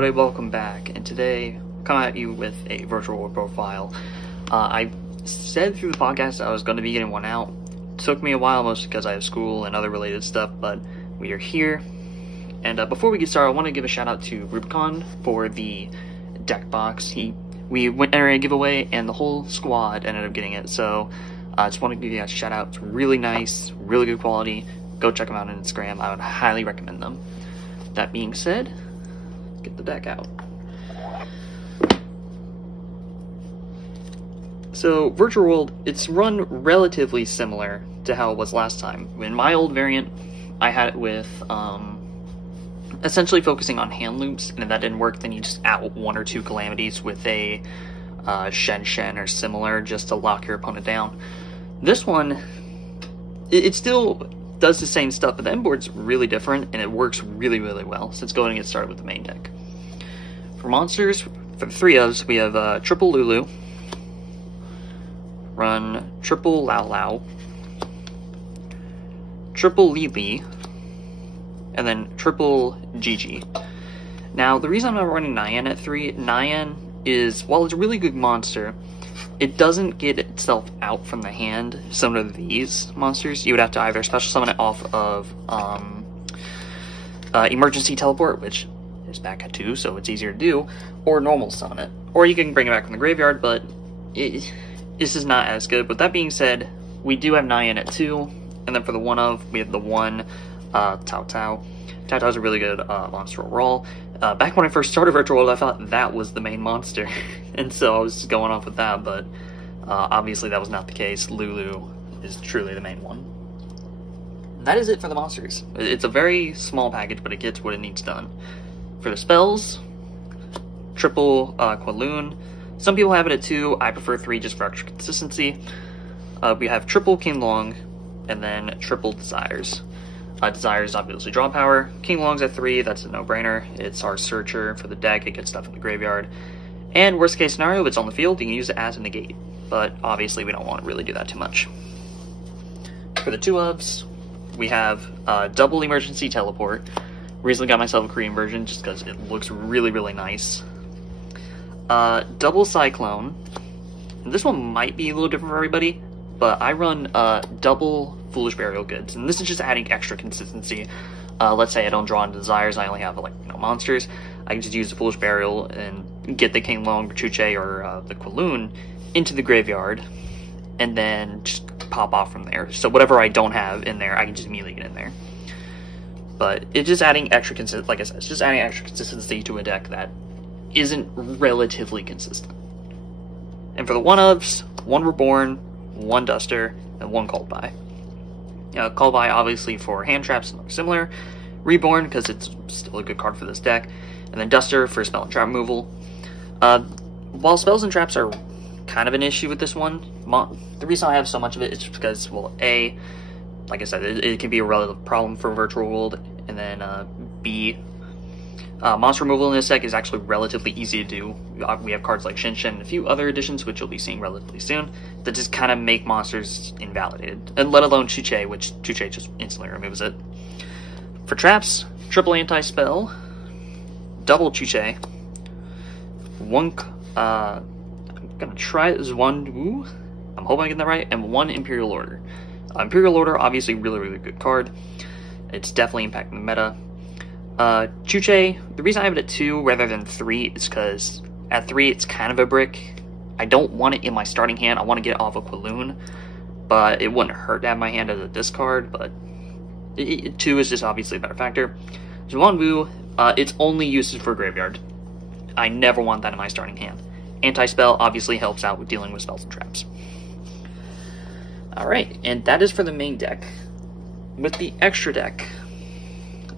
everybody, welcome back, and today I come at you with a virtual world profile. I said through the podcast I was going to be getting one out. It took me a while, mostly because I have school and other related stuff, but we are here. And before we get started, I want to give a shout out to Rubicon for the deck box. We went entering a giveaway, and the whole squad ended up getting it, so I just want to give you guys a shout out. It's really nice, really good quality. Go check them out on Instagram. I would highly recommend them. That being said, let's get the deck out. So, Virtual World, it's run relatively similar to how it was last time. In my old variant, I had it with essentially focusing on hand loops, and if that didn't work, then you just out one or two calamities with a Shen or similar just to lock your opponent down. This one, it still does the same stuff, but the end board's really different, and it works really, really well. So let's go ahead and get started with the main deck. For monsters, for the three ofs, we have triple Lulu, run triple Lao Lao, triple Li Li, and then triple Gigi. Now, the reason I'm not running Nyan at 3, Nyan is, while it's a really good monster, it doesn't get itself out from the hand similar to these monsters. You would have to either special summon it off of emergency teleport, which is back at 2, so it's easier to do, or normal summon it. Or you can bring it back from the graveyard, but this is not as good. But that being said, we do have Nyan at 2, and then for the one of, we have the one Tao Tao. Tao Tao is a really good monster overall. Back when I first started Virtual World, I thought that was the main monster, and so I was just going off with that, but obviously that was not the case. Lulu is truly the main one. That is it for the monsters. It's a very small package, but it gets what it needs done. For the spells, triple Kowloon. Some people have it at 2, I prefer 3 just for extra consistency. We have triple King Long, and then triple Desires. Desires obviously draw power. King Long's at 3, that's a no-brainer. It's our searcher for the deck, it gets stuff in the graveyard. And worst case scenario, if it's on the field, you can use it as a negate. But obviously we don't want to really do that too much. For the 2 ofs, we have double emergency teleport. Recently got myself a Korean version just because it looks really, really nice. Double Cyclone. This one might be a little different for everybody, but I run double Foolish Burial Goods, and this is just adding extra consistency. Let's say I don't draw into Desires, I only have monsters. I can just use the Foolish Burial and get the King Long, Chuche, or the Kowloon into the graveyard, and then just pop off from there. So whatever I don't have in there, I can just immediately get in there. But it's just adding extra like I said, it's just adding extra consistency to a deck that isn't relatively consistent. And for the one ofs, 1 Reborn, 1 Duster, and 1 Called By. Called By obviously for hand traps and similar. Reborn because it's still a good card for this deck. And then Duster for spell and trap removal. While spells and traps are kind of an issue with this one, the reason I have so much of it is because, well, A, like I said, it can be a relative problem for Virtual World, and then B, monster removal in this deck is actually relatively easy to do. We have cards like Shen and a few other additions, which you'll be seeing relatively soon, that just kind of make monsters invalidated. And let alone Chuche, which Chuche just instantly removes it. For traps, triple anti-spell, double Chuche, 1, I'm gonna try this 1, ooh, I'm hoping I get that right, and 1 Imperial Order. Imperial Order, obviously really, really good card. It's definitely impacting the meta. Chuche, the reason I have it at 2 rather than 3 is because at 3 it's kind of a brick. I don't want it in my starting hand, I want to get it off of Kowloon, but it wouldn't hurt to have my hand as a discard, but 2 is just obviously a better factor. Zhuanwu, its only uses for graveyard. I never want that in my starting hand. Anti-spell obviously helps out with dealing with spells and traps. Alright, and that is for the main deck. With the extra deck,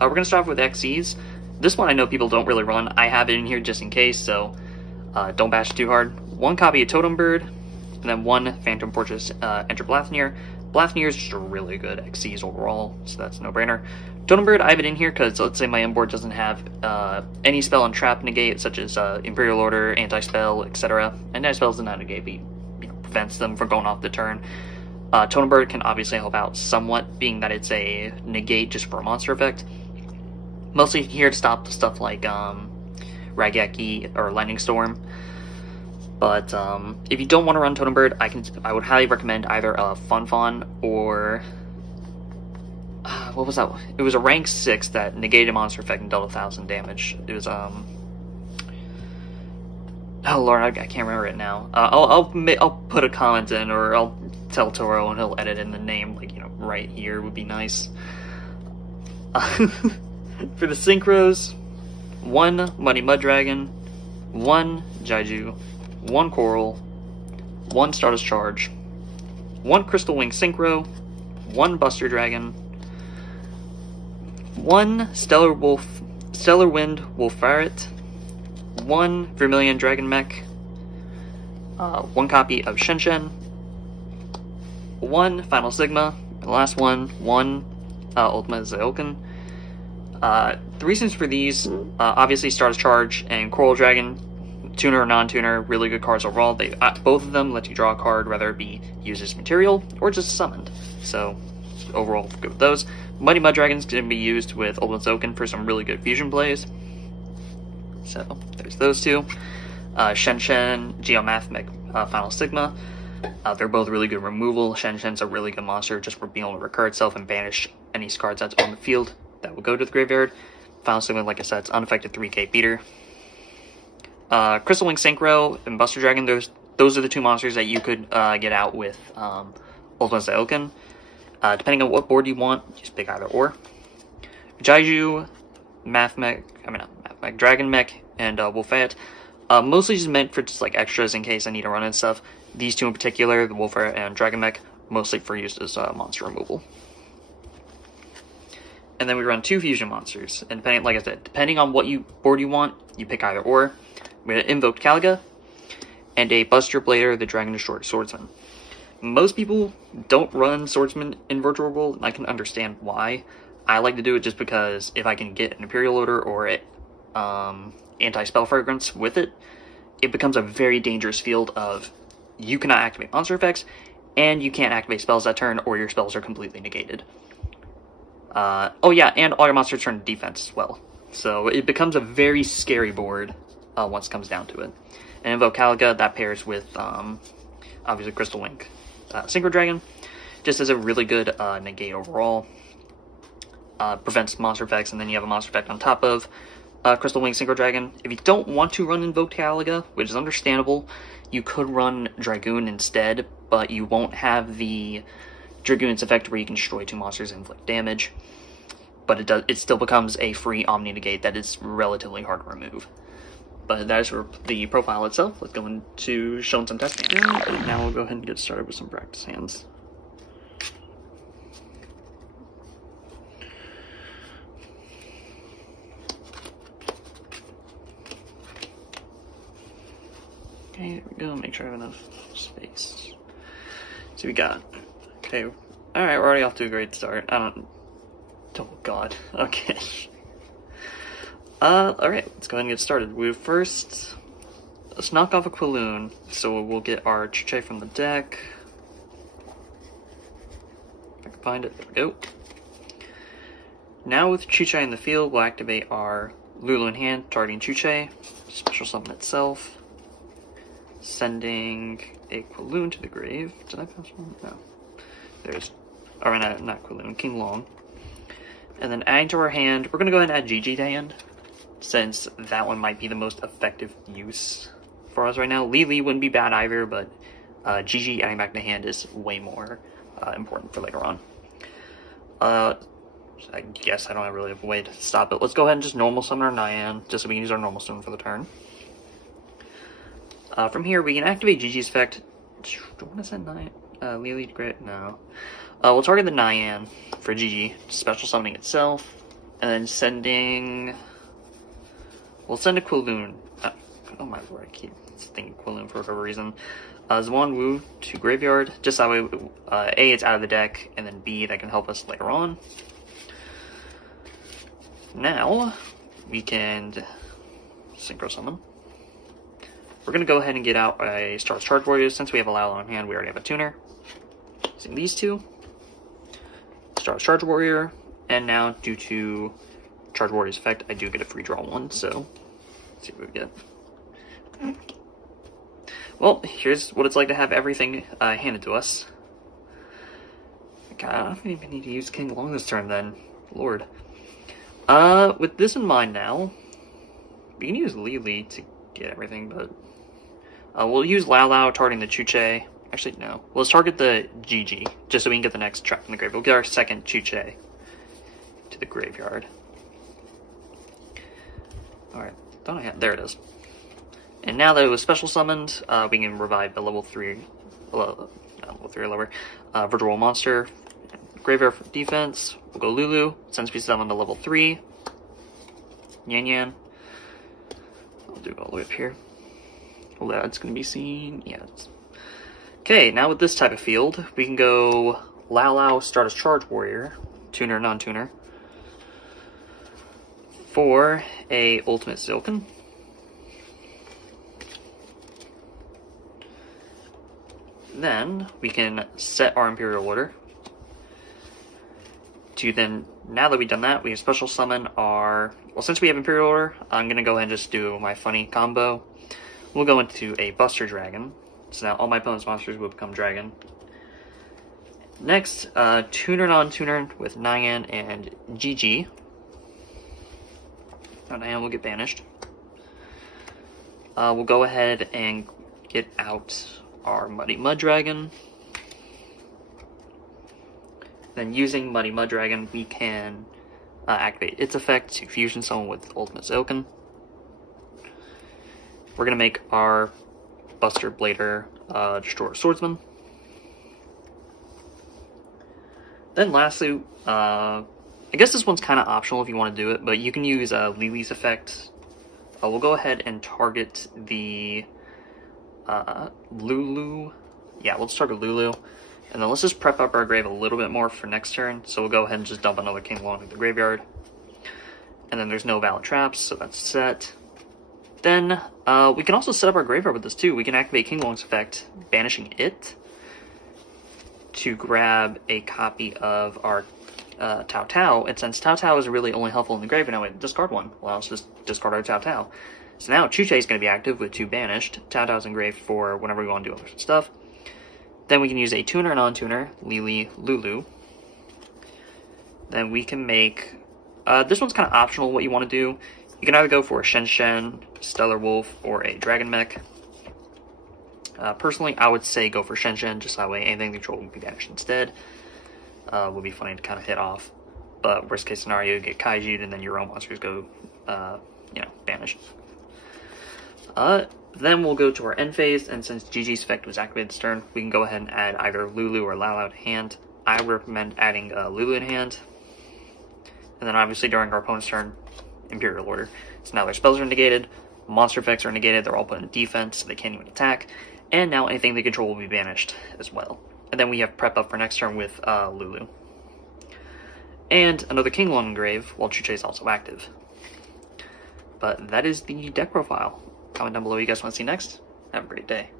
we're going to start off with XEs. This one I know people don't really run. I have it in here just in case, so don't bash it too hard. 1 copy of Totem Bird, and then 1 Phantom Fortress Enter Blathnir. Blathnir is just a really good XEs overall, so that's a no-brainer. Totem Bird, I have it in here because let's say my inboard doesn't have any spell and trap negate, such as Imperial Order, Anti-Spell, etc. Anti-Spell is not negate, but prevents them from going off the turn. Totem Bird can obviously help out somewhat, being that it's a negate just for a monster effect. Mostly here to stop stuff like Raigeki or Lightning Storm. But if you don't want to run Totem Bird, I would highly recommend either a Funfon or what was that? It was a rank 6 that negated monster effect and dealt 1,000 damage. It was oh lord, I can't remember it now. I'll put a comment in, or I'll tell Toro and he'll edit in the name, like, you know, right here would be nice. For the synchros, 1 Muddy Mud Dragon, 1 Jaiju, 1 Coral, 1 Stardust Charge, 1 Crystal Wing Synchro, 1 Buster Dragon, 1 Stellar Wind Wolferret, 1 Vermilion Dragon Mech, 1 copy of Shenshen, 1 Final Sigma, and the last one, 1 Ultimate Zaoken. The reasons for these, obviously Stardust Charge and Coral Dragon, tuner or non-tuner, really good cards overall. They both of them let you draw a card, whether it be used as material or just summoned. So overall, good with those. Mighty Mud Dragon's going to be used with Ultimate Zaoken for some really good fusion plays. So there's those two. Shenshen, Geomath Mech, Final Sigma. They're both really good removal. Shenshen's a really good monster just for being able to recur itself and banish any cards that's on the field that will go to the graveyard. Final Sigma, like I said, it's unaffected 3k beater. Crystal Wing Synchro and Buster Dragon, those are the two monsters that you could get out with Ultimate Zaoken. Depending on what board you want, just pick either or. Jaiju, Dragon Mech, and Wolfat. Mostly just meant for just like extras in case I need to run and stuff. These two in particular, the Wolfat and Dragon Mech, mostly for use as monster removal. And then we run 2 fusion monsters, and depending, like I said, depending on what board you want, you pick either or. We have Invoked Caliga and a Buster Blader, the Dragon Destroyer Swordsman. Most people don't run Swordsman in Virtual World, and I can understand why. I like to do it just because if I can get an Imperial Loader or Anti-Spell Fragrance with it, it becomes a very dangerous field of you cannot activate monster effects, and you can't activate spells that turn, or your spells are completely negated. Oh yeah, and all your monsters turn to defense as well. So it becomes a very scary board once it comes down to it. And Invoke Caliga, that pairs with, obviously, Crystal Wing Synchro Dragon. Just as a really good negate overall. Prevents monster effects, and then you have a monster effect on top of Crystal Wing Synchro Dragon. If you don't want to run Invoked Caliga, which is understandable, you could run Dragoon instead, but you won't have the Dragoon's effect where you can destroy 2 monsters and inflict damage. But it still becomes a free Omni Negate that is relatively hard to remove. But that is for the profile itself. Let's go into showing some testing. Now we'll go ahead and get started with some practice hands. Okay, there we go. Make sure I have enough space. So we got. Okay. Alright, we're already off to a great start. Oh god. Okay. Alright, let's go ahead and get started. Let's knock off a Quilloon. So we'll get our Chuche from the deck. If I can find it, there we go. Now with Chuche in the field, we'll activate our Lulu in hand, targeting Chuche. Special summon itself. Sending a Quilloon to the grave. Did I pass one? No. Not Quilloon, King Long. And then adding to our hand, we're going to go ahead and add Gigi to hand, since that one might be the most effective use for us right now. Li wouldn't be bad either, but Gigi adding back to hand is way more important for later on. I guess I don't really have a way to stop it. Let's go ahead and just normal summon our Nyan, just so we can use our normal summon for the turn. From here, we can activate Gigi's effect. Do I want to send Nyan? Lily Grit? No. We'll target the Nyan for Gigi, special summoning itself, and then we'll send a Quilloon. Oh my lord, I keep thinking Quilloon for whatever reason. Zwan Wu to graveyard, just that way, A, it's out of the deck, and then B, that can help us later on. Now, we can Synchro Summon. We're going to go ahead and get out a Stardust Charge Warrior. Since we have a Lalo on hand, we already have a tuner. Using these two. Stardust Charge Warrior. And now, due to Charge Warrior's effect, I do get a free draw 1, so Let's see what we get. Well, here's what it's like to have everything handed to us. God, I don't even need to use King Long this turn then. Lord. With this in mind now, we can use Lili to get everything, but we'll use Lao Lao targeting the Chuche. Actually, no. Let's target the Gigi, just so we can get the next trap from the grave. We'll get our second Chuche to the graveyard. Alright, thought I had. There it is. And now that it was special summoned, we can revive a level 3, not level 3 or lower, virtual monster. Graveyard for defense. We'll go Lulu, since we summoned to level 3. Yan Yan. I'll do it all the way up here. Well, that's going to be seen. Yeah. Okay, now with this type of field, we can go Lao Lao, start as Charge Warrior, tuner, non-tuner, for a Ultimate Silken. Then we can set our Imperial Order. To then, now that we've done that, we can special summon our, well, since we have Imperial Order, I'm going to go ahead and just do my funny combo. We'll go into a Buster Dragon. So now all my opponent's monsters will become Dragon. Next, tuner non-tuner with Nyan and Gigi. Now Nyan will get banished. We'll go ahead and get out our Muddy Mud Dragon. Then using Muddy Mud Dragon, we can activate its effect to fusion summon with Ultimate Silken. We're going to make our Buster Blader Destroyer Swordsman. Then lastly, I guess this one's kind of optional if you want to do it, but you can use Lili's effect. We'll go ahead and target the Lulu. Yeah, let's target Lulu. And then let's just prep up our grave a little bit more for next turn. So we'll go ahead and just dump another King Long into the graveyard. And then there's no valid traps, so that's set. Then we can also set up our graveyard with this too. We can activate King Long's effect, banishing it, to grab a copy of our Tao Tao. And since Tao Tao is really only helpful in the graveyard, now we discard one. Well, let's just discard our Tao Tao. So now Chuche is going to be active with 2 banished. Tao Tao's engraved for whenever we want to do other stuff. Then we can use a tuner, non-tuner, Lili, Lulu. Then we can make, this one's kind of optional what you want to do. You can either go for a Shen Shen, Stellar Wolf, or a Dragon Mech. Personally, I would say go for Shen Shen, just that way anything control will be banished instead. Would be funny to kind of hit off. But worst case scenario, you get Kaiju'd and then your own monsters go, banished. Then we'll go to our end phase, and since Gigi's effect was activated this turn, we can go ahead and add either Lulu or Lao Lao to hand. I recommend adding Lulu in hand. And then obviously during our opponent's turn, Imperial Order. So now their spells are negated, monster effects are negated, they're all put in defense, so they can't even attack. And now anything they control will be banished as well. And then we have prep up for next turn with Lulu. And another King Long grave, while Chuche is also active. But that is the deck profile. Comment down below what you guys want to see next. Have a great day.